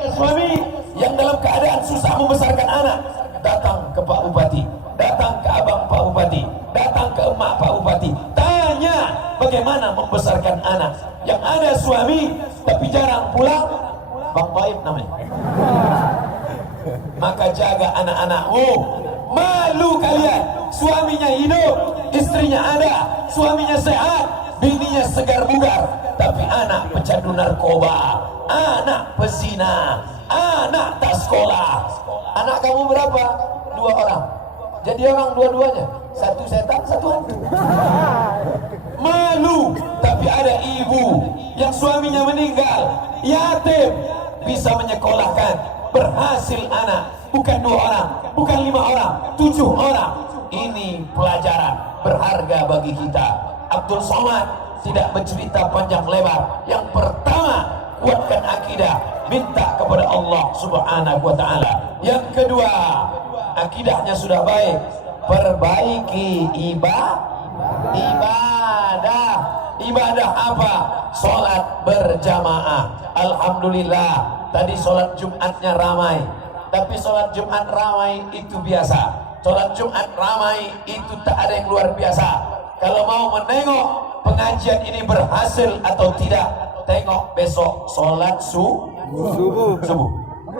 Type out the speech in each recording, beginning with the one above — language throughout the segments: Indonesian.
Suami yang dalam keadaan susah membesarkan anak datang ke Pak Bupati, datang ke abang Pak Bupati, datang ke emak Pak Bupati, tanya bagaimana membesarkan anak. Yang ada suami tapi jarang pulang, Bang Baib namanya. Maka jaga anak-anakmu. Malu kalian, suaminya hidup, istrinya ada, suaminya sehat, bininya segar bugar, tapi anak pecandu narkoba, anak pezina, anak tak sekolah. Anak kamu berapa? 2 orang. Jadi orang dua-duanya, satu setan, satu hantu. Malu, tapi ada ibu yang suaminya meninggal, yatim, bisa menyekolahkan, berhasil anak, bukan 2 orang, bukan 5 orang, 7 orang. Ini pelajaran berharga bagi kita. Abdul Somad tidak bercerita panjang lebar. Yang pertama, kuatkan akidah, minta kepada Allah Subhanahu wa taala. Yang kedua, akidahnya sudah baik, perbaiki ibadah. Ibadah apa? Salat berjamaah. Alhamdulillah, tadi salat Jumatnya ramai. Tapi salat Jumat ramai itu biasa. Salat Jumat ramai itu tak ada yang luar biasa. Kalau mau menengok pengajian ini berhasil atau tidak, tengok besok salat subuh.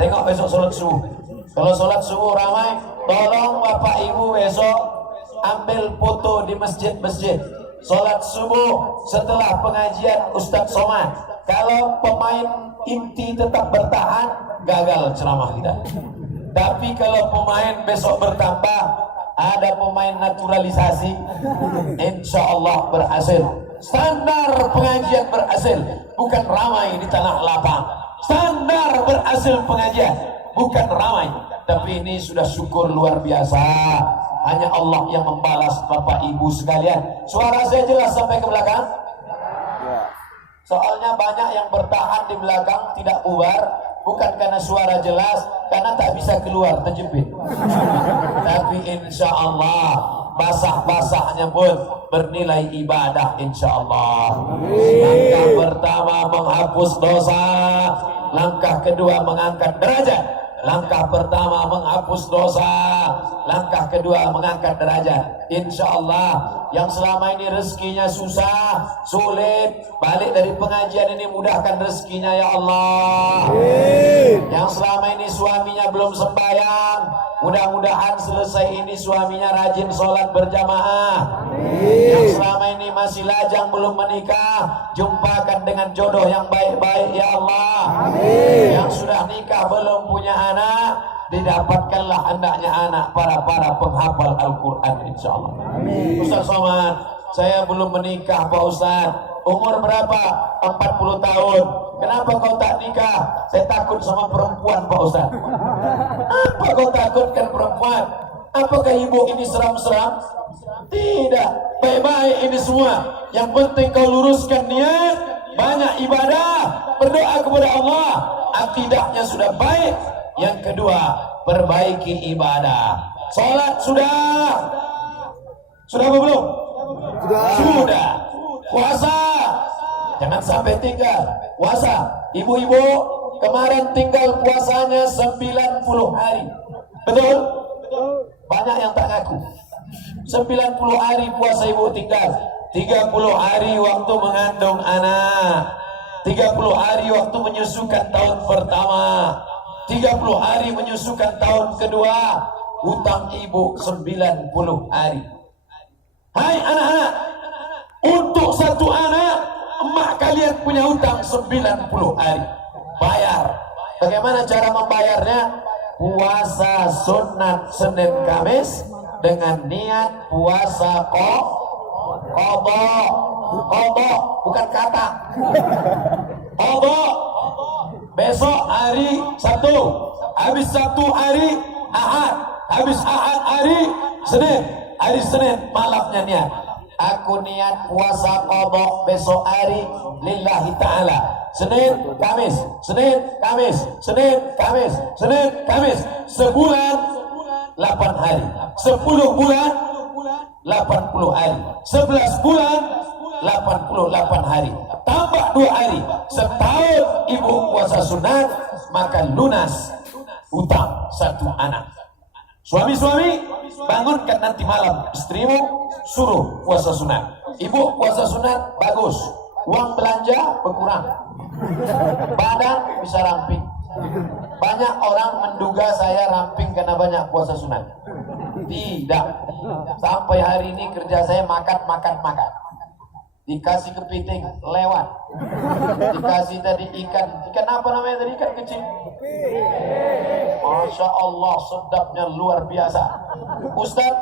Tengok besok salat subuh. Kalau salat subuh ramai, tolong Bapak Ibu besok ambil foto di masjid-masjid. Salat subuh setelah pengajian Ustadz Somad. Kalau pemain inti tetap bertahan, gagal ceramah kita. Tapi kalau pemain besok bertambah, ada pemain naturalisasi, insya Allah berhasil. Standar pengajian berhasil, bukan ramai di tanah lapang. Standar berhasil pengajian, bukan ramai. Tapi ini sudah syukur luar biasa. Hanya Allah yang membalas Bapak Ibu sekalian. Suara saya jelas sampai ke belakang? Soalnya banyak yang bertahan di belakang tidak bubar, bukan karena suara jelas, karena tak bisa keluar, terjepit. Tapi insya Allah basah-basahnya pun bernilai ibadah insya Allah. Langkah pertama menghapus dosa, langkah kedua mengangkat derajat. Langkah pertama menghapus dosa, langkah kedua mengangkat derajat. Insya Allah yang selama ini rezekinya susah, sulit, balik dari pengajian ini mudahkan rezekinya ya Allah. Yang selama ini suaminya belum sembahyang, mudah-mudahan selesai ini suaminya rajin sholat berjamaah. Yang selama ini masih lajang belum menikah, jumpakan dengan jodoh yang baik-baik ya Allah. Yang sudah nikah belum punya anak, didapatkanlah hendaknya anak para penghafal Al-Quran insyaAllah. Ustaz Somad, saya belum menikah Pak Ustaz. Umur berapa? 40 tahun. Kenapa kau tak nikah? Saya takut sama perempuan Pak Ustaz. Apa kau takutkan perempuan? Apakah ibu ini seram-seram? Tidak, baik-baik ini semua. Yang penting kau luruskan niat, banyak ibadah, berdoa kepada Allah, akidahnya sudah baik. Yang kedua, perbaiki ibadah. Salat sudah apa belum? Sudah. Puasa, jangan sampai tinggal puasa. Ibu-ibu kemarin tinggal puasanya 90 hari. Betul? Banyak yang tak ngaku. 90 hari puasa ibu tinggal. 30 hari waktu mengandung anak, 30 hari waktu menyusukan tahun pertama, 30 hari menyusukan tahun kedua. Hutang ibu 90 hari. Hai anak-anak, untuk satu anak emak kalian punya hutang 90 hari. Bayar. Bagaimana cara membayarnya? Puasa sunat Senin Kamis dengan niat puasa kodok, bukan kata. Kodok. Besok hari Sabtu, habis Sabtu hari Ahad, habis Ahad hari Senin, hari Senin malamnya niat. Aku niat puasa kodok besok hari lillahi ta'ala. Senin, Kamis, Senin, Kamis, Senin, Kamis, Senin, Kamis. Sebulan 8 hari, 10 bulan 80 hari, 11 bulan 88 hari. Tambah 2 hari. Setahun ibu puasa sunat, maka lunas utang 1 anak. Suami-suami, bangunkan nanti malam istrimu, suruh puasa sunat. Ibu puasa sunat, bagus. Uang belanja berkurang. Badan bisa ramping. Banyak orang menduga saya ramping karena banyak puasa sunat. Tidak. Sampai hari ini kerja saya makan. Dikasih kepiting, lewat. Dikasih tadi ikan apa namanya tadi, ikan kecil? Masya Allah, sedapnya luar biasa. Ustaz,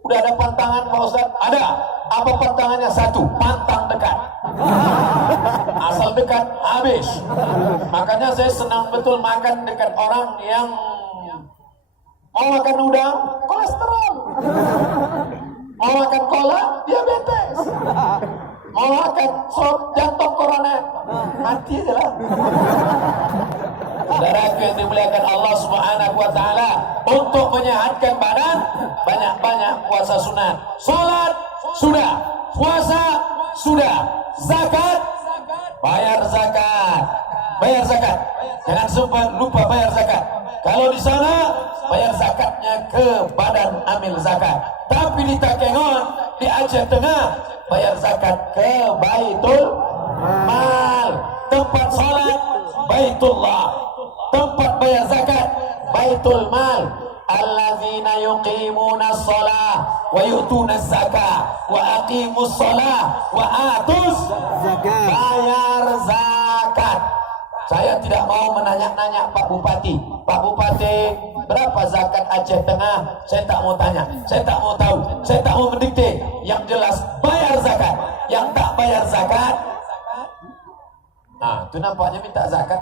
udah ada pantangan Pak Ustaz? Ada. Apa pantangannya? 1, pantang dekat. Asal dekat, habis. Makanya saya senang betul makan dekat orang yang mau makan udang, kolesterol. Mau makan cola, diabetes. Mau makan sop, jantung koroner, mati aja lah. Saudaraku yang dimuliakan Allah Subhanahu wa Ta'ala, untuk menyehatkan badan, banyak-banyak puasa sunat. Salat sudah, puasa sudah, zakat, bayar zakat. Jangan sempat lupa bayar zakat. Kalau di sana bayar zakatnya ke badan amil zakat. Tapi di Takengon, di Aceh Tengah, bayar zakat ke Baitul Mal. Tempat salat Baitullah, tempat bayar zakat Baitul Mal. Alladzina yuqimuna shalah wa yu'tuna zakah wa aqimus shalah wa atuz zakat. Bayar zakat. Saya tidak mau menanya-nanya Pak Bupati. Pak Bupati, berapa zakat Aceh Tengah? Saya tak mau tanya. Saya tak mau tahu. Saya tak mau mendikte. Yang jelas bayar zakat. Yang tak bayar zakat, nah, itu nampaknya minta zakat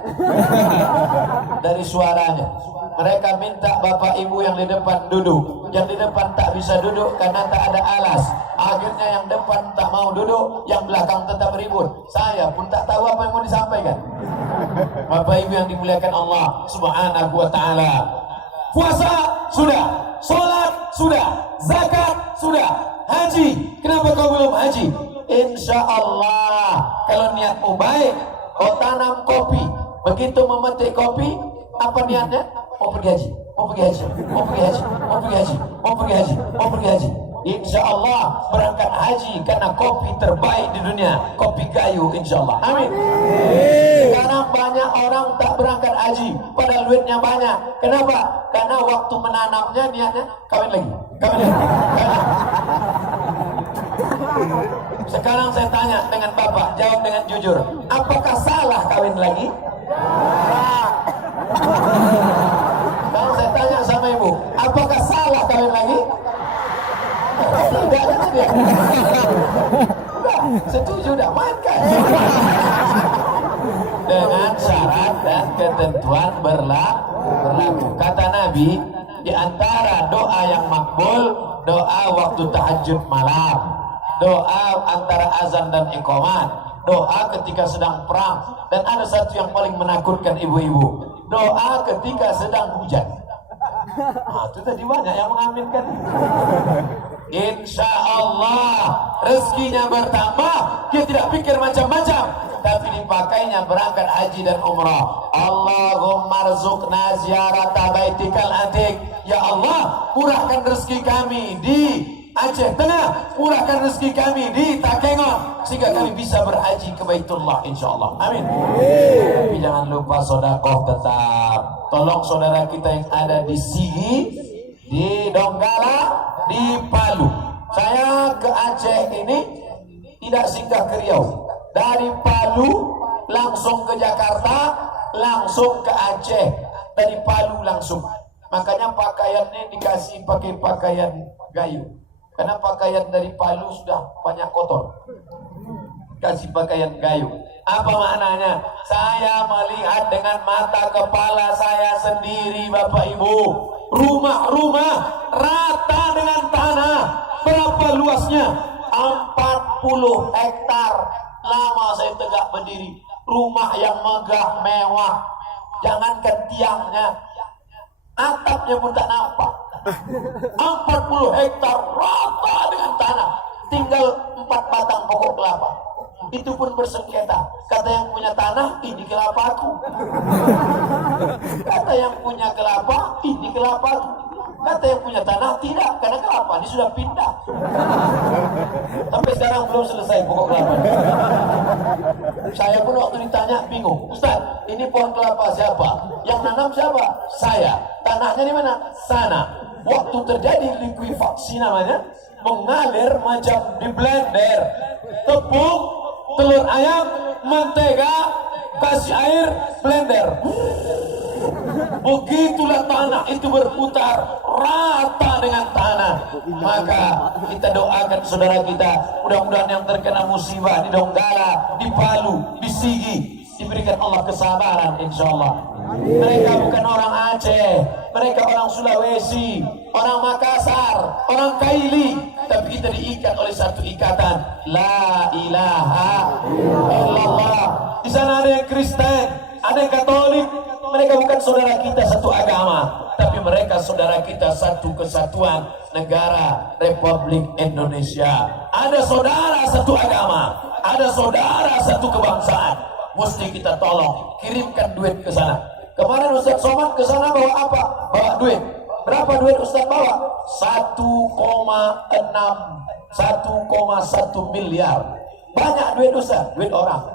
dari suaranya. Mereka minta Bapak Ibu yang di depan duduk. Yang di depan tak bisa duduk karena tak ada alas. Akhirnya yang depan tak mau duduk, yang belakang tetap ribut. Saya pun tak tahu apa yang mau disampaikan. Bapak Ibu yang dimuliakan Allah Subhanahu wa Ta'ala, puasa sudah, sholat sudah, zakat sudah, haji. Kenapa kau belum haji? Insya Allah, kalau niatmu baik, kau tanam kopi. Begitu memetik kopi, apa niatnya? Mau pergi haji, mau pergi haji, mau pergi haji, mau pergi haji, mau pergi haji, mau pergi haji. Insya Allah berangkat haji karena kopi terbaik di dunia, kopi gayo, insya Allah. Amin. Sekarang banyak orang tak berangkat haji, padahal duitnya banyak. Kenapa? Karena waktu menanamnya niatnya kawin lagi, kawin lagi, kawin lagi. Sekarang saya tanya dengan Bapak, jawab dengan jujur. Apakah salah kawin lagi? Kalau saya tanya sama Ibu, apakah salah kawin lagi? Tidak, dia. Udah, setuju, udah mainkan. Dengan syarat dan ketentuan berlaku. Kata Nabi, di antara doa yang makbul, doa waktu tahajud malam, doa antara azan dan iqamat, doa ketika sedang perang, dan ada satu yang paling menakutkan ibu-ibu, doa ketika sedang hujan. Nah, itu tadi banyak yang mengaminkan. Insya Allah rezekinya bertambah, dia tidak pikir macam-macam, tapi dipakainya berangkat haji dan umrah. Allahumma rzuqna ziyarata baitikal atiq. Ya Allah, murahkan rezeki kami di Aceh Tengah, murahkan rezeki kami di Takengon, sehingga kami bisa berhaji ke Baitullah, insya Allah. Amin. Tapi jangan lupa sodakoh tetap. Tolong saudara kita yang ada di Sigi, di Donggala, di Palu. Saya ke Aceh ini tidak singgah ke Riau. Dari Palu langsung ke Jakarta, langsung ke Aceh. Dari Palu langsung. Makanya pakaiannya dikasih pakai pakaian gayu. Karena pakaian dari Palu sudah banyak kotor. Kasih pakaian gayu. Apa maknanya? Saya melihat dengan mata kepala saya sendiri, Bapak Ibu. Rumah-rumah rata dengan tanah. Berapa luasnya? 40 hektar. Lama saya tegak berdiri. Rumah yang megah, mewah. Jangankan tiangnya, atapnya pun tak nampak. 40 hektar rata dengan tanah. tinggal 4 batang pokok kelapa. Itu pun bersengketa. Kata yang punya tanah, ini kelapaku. Kata yang punya kelapa, ini kelapaku. Kata yang punya tanah, tidak, karena kelapa ini sudah pindah. Sampai sekarang belum selesai pokok kelapa. Saya pun waktu ditanya bingung. Ustaz, ini pohon kelapa siapa? Yang nanam siapa? Saya. Tanahnya di mana? Sana. Waktu terjadi likuifaksi namanya, mengalir macam di blender. Tepung, telur ayam, mentega, kasih air, blender. Begitulah tanah itu berputar rata dengan tanah. Maka kita doakan saudara kita, mudah-mudahan yang terkena musibah di Donggala, di Palu, di Sigi, diberikan Allah kesabaran insyaallah. Mereka bukan orang Aceh, mereka orang Sulawesi, orang Makassar, orang Kaili, tapi kita diikat oleh satu ikatan La ilaha illallah. Di sana ada yang Kristen, ada yang Katolik. Mereka bukan saudara kita satu agama, tapi mereka saudara kita satu kesatuan negara Republik Indonesia. Ada saudara satu agama, ada saudara satu kebangsaan. Mesti kita tolong, kirimkan duit ke sana. Kemarin Ustaz Somad ke sana bawa apa? Bawa duit. Berapa duit Ustaz bawa? 1,1 miliar. Banyak duit Ustaz, duit orang.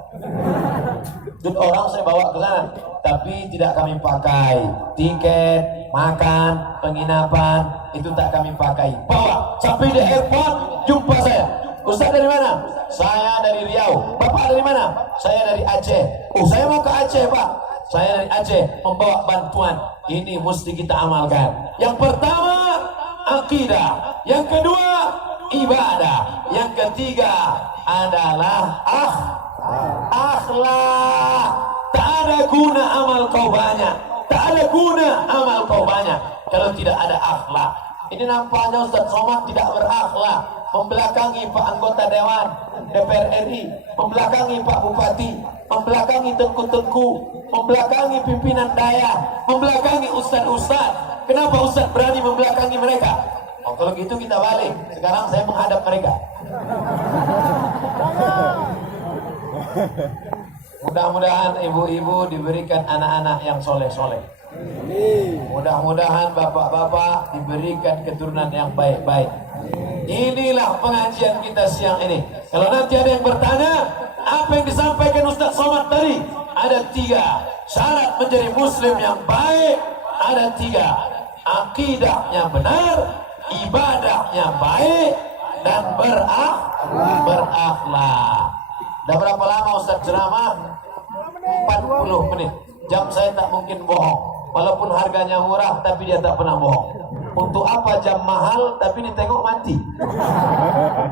Duit orang saya bawa ke sana, tapi tidak kami pakai. Tiket, makan, penginapan, itu tak kami pakai. Bawa, sampai di airport, jumpa saya. Ustaz dari mana? Saya dari Riau. Bapak dari mana? Saya dari Aceh. Oh, saya mau ke Aceh, Pak. Saya dari Aceh, membawa bantuan. Ini mesti kita amalkan. Yang pertama, akidah. Yang kedua, ibadah. Yang ketiga adalah akhlak. Tak ada guna amal kau banyak, tak ada guna amal kau banyak kalau tidak ada akhlak. Ini nampaknya Ustaz Somad tidak berakhlak, membelakangi Pak anggota Dewan DPR RI, membelakangi Pak Bupati, membelakangi tengku-tengku, membelakangi pimpinan daya, membelakangi ustaz-ustaz. Kenapa Ustaz berani membelakangi mereka? Oh, kalau gitu kita balik. Sekarang saya menghadap mereka. Mudah-mudahan ibu-ibu diberikan anak-anak yang soleh-soleh. Mudah-mudahan bapak-bapak diberikan keturunan yang baik-baik. Inilah pengajian kita siang ini. Kalau nanti ada yang bertanya, apa yang disampaikan Ustaz Somad tadi? Ada 3 syarat menjadi muslim yang baik. Ada 3. Akidahnya benar, ibadahnya baik, dan berakhlak. Dah berapa lama Ustaz ceramah? 40 menit. Jam saya tak mungkin bohong. Walaupun harganya murah, tapi dia tak pernah bohong. Untuk apa jam mahal, tapi ditengok mati?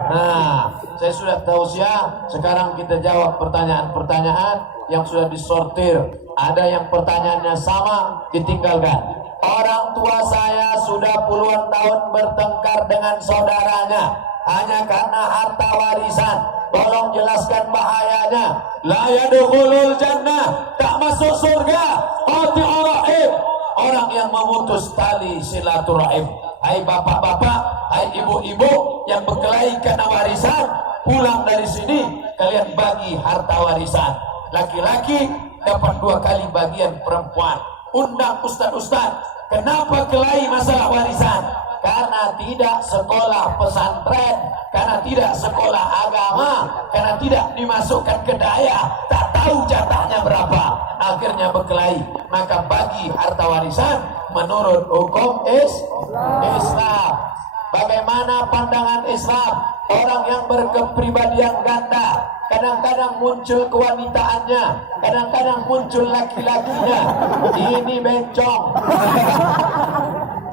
Nah, saya sudah tausiah. Sekarang kita jawab pertanyaan-pertanyaan yang sudah disortir. Ada yang pertanyaannya sama, ditinggalkan. Orang tua saya sudah puluhan tahun bertengkar dengan saudaranya hanya karena harta warisan. Tolong jelaskan bahayanya. La yadkhulul jannah, tak masuk surga. Qati'ur rahim, orang yang memutus tali silaturahim. Hai bapak-bapak, hai ibu-ibu yang berkelahi karena warisan, pulang dari sini kalian bagi harta warisan. Laki-laki dapat 2 kali bagian perempuan. Undang ustaz-ustaz, kenapa kelahi masalah warisan? Karena tidak sekolah pesantren, karena tidak sekolah agama, karena tidak dimasukkan ke daya, tak tahu jatahnya berapa, akhirnya berkelahi. Maka bagi harta warisan menurut hukum Islam. Bagaimana pandangan Islam? Orang yang berkepribadian ganda, kadang-kadang muncul kewanitaannya, kadang-kadang muncul laki-lakinya. Ini bencong.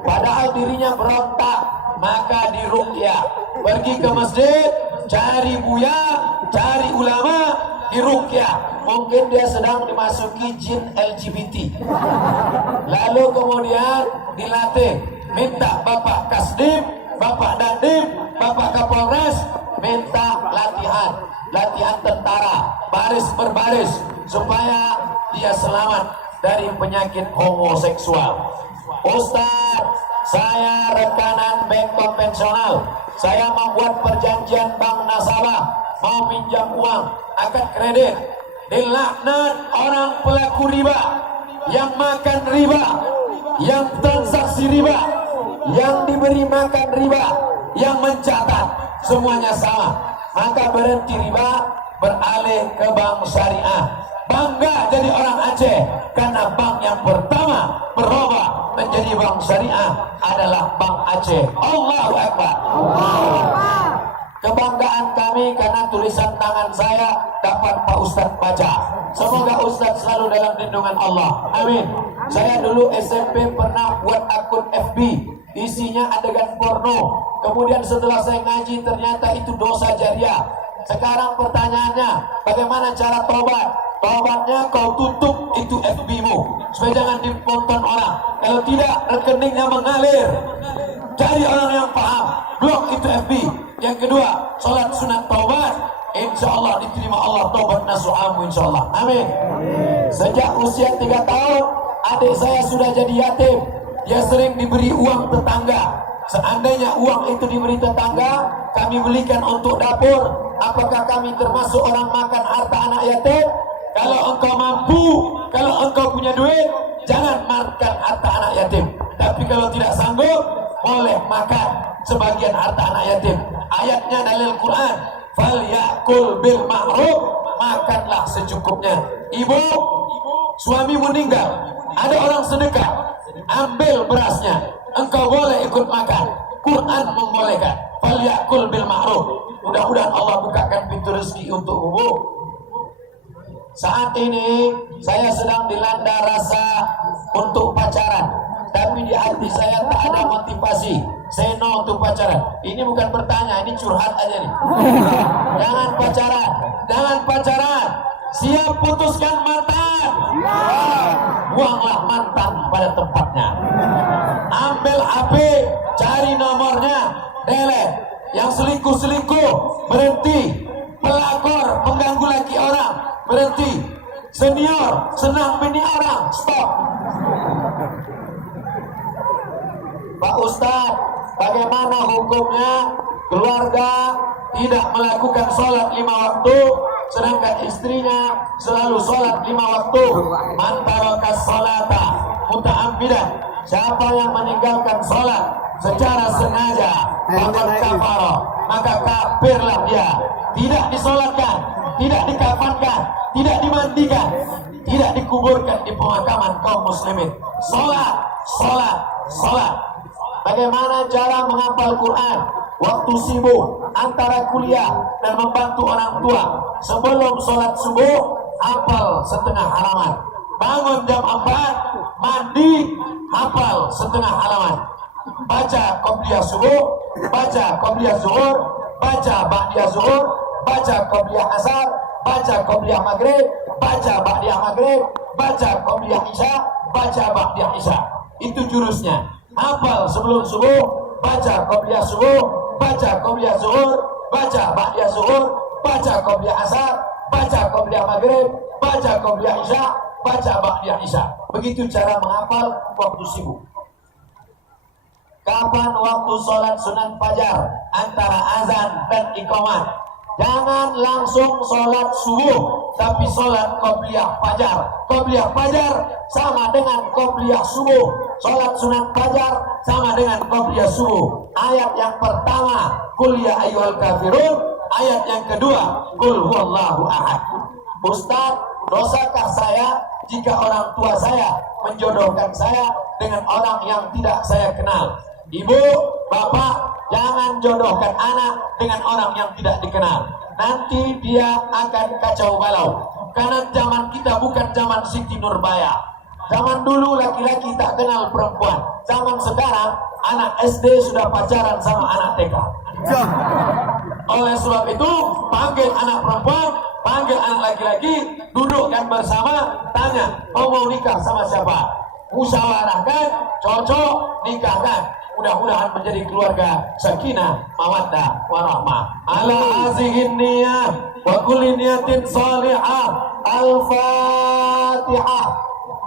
Padahal dirinya berontak, maka diruqyah. Pergi ke masjid, cari buya, cari ulama, diruqyah. Mungkin dia sedang dimasuki jin LGBT. Lalu kemudian dilatih, minta Bapak Kasdim, Bapak Dandim, Bapak Kapolres, minta latihan tentara, baris berbaris, supaya dia selamat dari penyakit homoseksual. Ustaz, saya rekanan bank konvensional, saya membuat perjanjian bank nasabah, mau pinjam uang, akad kredit, dilaknat orang pelaku riba, yang makan riba, yang transaksi riba, yang diberi makan riba, yang mencatat, semuanya sama. Maka berhenti riba, beralih ke bank syariah. Bangga jadi orang Aceh karena bank yang pertama berubah menjadi bank syariah adalah Bank Aceh. Allahu Akbar. Kebanggaan kami karena tulisan tangan saya dapat Pak Ustadz baca. Semoga Ustadz selalu dalam lindungan Allah. Amin. Saya dulu SMP pernah buat akun FB, isinya adegan porno. Kemudian setelah saya ngaji ternyata itu dosa jariah. Sekarang pertanyaannya, bagaimana cara tobat? Tobatnya kau tutup itu FB-mu supaya jangan ditonton orang. Kalau tidak, rekeningnya mengalir. Cari orang yang paham, blok itu FB. Yang kedua, sholat sunat taubat, insya Allah diterima Allah taubat nasuhamu, insya Allah. Amin. Sejak usia 3 tahun, adik saya sudah jadi yatim. Dia sering diberi uang tetangga. Seandainya uang itu diberi tetangga, kami belikan untuk dapur. Apakah kami termasuk orang makan harta anak yatim? Kalau engkau mampu, kalau engkau punya duit, jangan makan harta anak yatim. Tapi kalau tidak sanggup, boleh makan sebagian harta anak yatim. Ayatnya dalil Quran, fal yakul bil ma'ruf, makanlah secukupnya. Ibu, suami meninggal, ada orang sedekah, ambil berasnya, engkau boleh ikut makan. Quran membolehkan, fal yakul bil ma'ruf. Mudah-mudahan Allah bukakan pintu rezeki untuk ibu. Saat ini saya sedang dilanda rasa untuk pacaran, tapi di hati saya tak ada motivasi. Say no untuk pacaran. Ini bukan bertanya, ini curhat aja nih. Jangan pacaran, jangan pacaran. Siap putuskan mantan, buanglah mantan pada tempatnya. Ambil HP, cari nomornya, delete. Yang selingkuh-selingkuh berhenti. Pelakor mengganggu laki orang berhenti. Senior senang bini orang, stop. Pak Ustadz, bagaimana hukumnya keluarga tidak melakukan sholat 5 waktu sedangkan istrinya selalu sholat 5 waktu? Man tarakas sholata muta'ammidan, siapa yang meninggalkan sholat secara sengaja maka kafara, maka kafirlah dia. Tidak disolatkan, tidak dikafankan, tidak dimandikan, tidak dikuburkan di pemakaman kaum muslimin. Sholat, sholat, sholat. Bagaimana cara menghafal Quran waktu sibuk antara kuliah dan membantu orang tua? Sebelum sholat subuh, hafal setengah halaman. Bangun jam 4, mandi, hafal setengah halaman. Baca qobliyah subuh, baca qobliyah zuhur, baca ba'diyah zuhur, baca qobliyah asar, baca qobliyah maghrib, baca ba'diyah maghrib, baca qobliyah isya, baca ba'diyah isya. Itu jurusnya. Hafal sebelum subuh, baca qobliyah subuh, baca qobliyah zuhur, baca ba'diyah zuhur, baca qobliyah asar, baca qobliyah maghrib, baca qobliyah isya, baca ba'diyah isya. Begitu cara menghafal waktu sibuk. Kapan waktu sholat sunat fajar antara azan dan iqamah? Jangan langsung sholat subuh, tapi sholat qobliyah fajar. Qobliyah fajar sama dengan qobliyah subuh. Sholat sunat fajar sama dengan qobliyah subuh. Ayat yang pertama, qul ya ayyuhal kafirun. Ayat yang kedua, qul huwallahu ahad. Ustaz, dosakah saya jika orang tua saya menjodohkan saya dengan orang yang tidak saya kenal? Ibu, bapak, jangan jodohkan anak dengan orang yang tidak dikenal. Nanti dia akan kacau balau. Karena zaman kita bukan zaman Siti Nurbaya. Zaman dulu laki-laki tak kenal perempuan. Zaman sekarang anak SD sudah pacaran sama anak TK. Oleh sebab itu, panggil anak perempuan, panggil anak laki-laki, dudukkan bersama, tanya, kau mau nikah sama siapa? Musyawarahkan, cocok, nikahkan. Mudah-mudahan menjadi keluarga sakinah, mawaddah, warahmah. Ala hazihin niyah wa kulli niyatin salihah. Al-Fatihah.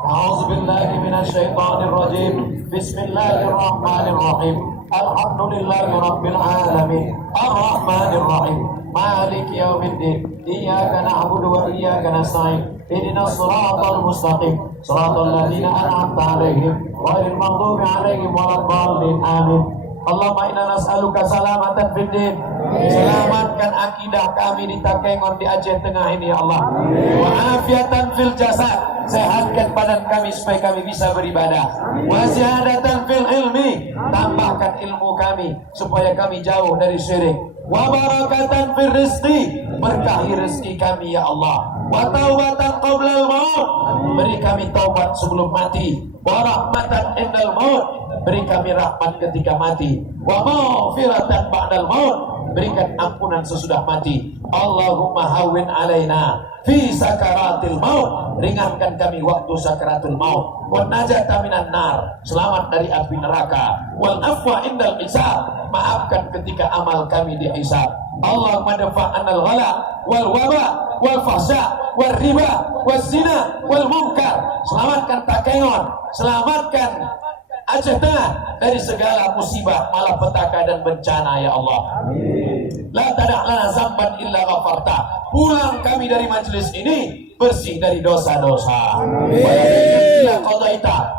A'udzu billahi minasyaitonir rajim. Bismillahirrahmanirrahim. Alhamdulillahi rabbil alamin. Arrahmanir rahim. Maliki yaumiddin. Iyyaka na'budu wa iyyaka nasta'in. Ihdinas siratal mustaqim. Siratal ladzina an'amta 'alaihim ghairil maghdubi 'alaihim waladdallin. Amin. Allahumma inna nas'aluka salamatan fid din. Selamatkan akidah kami di Takengon, di Aceh Tengah ini ya Allah. Wa afiatan fil jasad. Sehatkan badan kami supaya kami bisa beribadah. Wa ziyadatan fil ilmi. Tambahkan ilmu kami supaya kami jauh dari syirik. Wa barakatan fil rizqi. Berkahi rezeki kami ya Allah. Wa taubatan qablal maut. Beri kami taubat sebelum mati. Wa rahmatan indal maut. Beri kami rahmat ketika mati. Wa maghfiratan ba'dal maut. Berikan ampunan sesudah mati. Allahumma hawwin alaina fi sakaratil maut. Ringankan kami waktu sakaratul maut. Wa najata minan nar. Selamat dari api neraka. Wal afwa indal hisab. Maafkan ketika amal kami dihisab. Allahumma dafa'anal ghala wal waba wal fahsya wal riba wal zina wal munkar. Selamatkan Takengon. Selamatkan Aceh Tengah dari segala musibah, malapetaka dan bencana ya Allah. La tada' lana zamban illa ghafarta. Pulang kami dari majelis ini bersih dari dosa-dosa.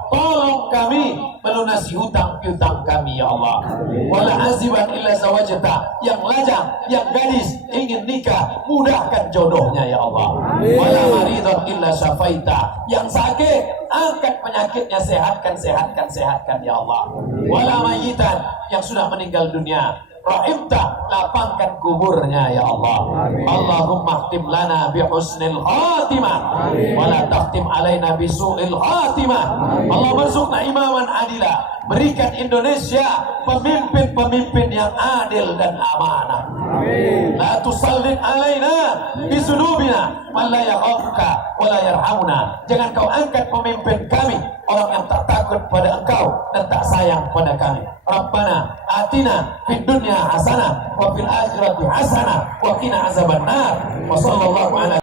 Tolong kami melunasi hutang piutang kami ya Allah. Wala aziban illa zawajta. Yang lajang, yang gadis ingin nikah, mudahkan jodohnya ya Allah. Wala maridan illa syafaita. Yang sakit, angkat penyakitnya, sehatkan ya Allah. Wala mayitan, yang sudah meninggal dunia, rahimta, lapangkan kuburnya ya Allah. Allahumma khtim lana bi husnil khatimah wa la takhtim alaina bi su'il khatimah. Allah marzukna imaman adila. Berikan Indonesia pemimpin-pemimpin yang adil dan amanah. La tusallit alaina bi dzunubina man la yakhafuka wa la yarhamuna. Jangan kau angkat pemimpin kami orang yang tak takut pada engkau dan tak sayang pada kami. Rabbana atina fid dunya hasanah wa fil akhirati hasanah wa qina azabannar. Wa sallallahu ala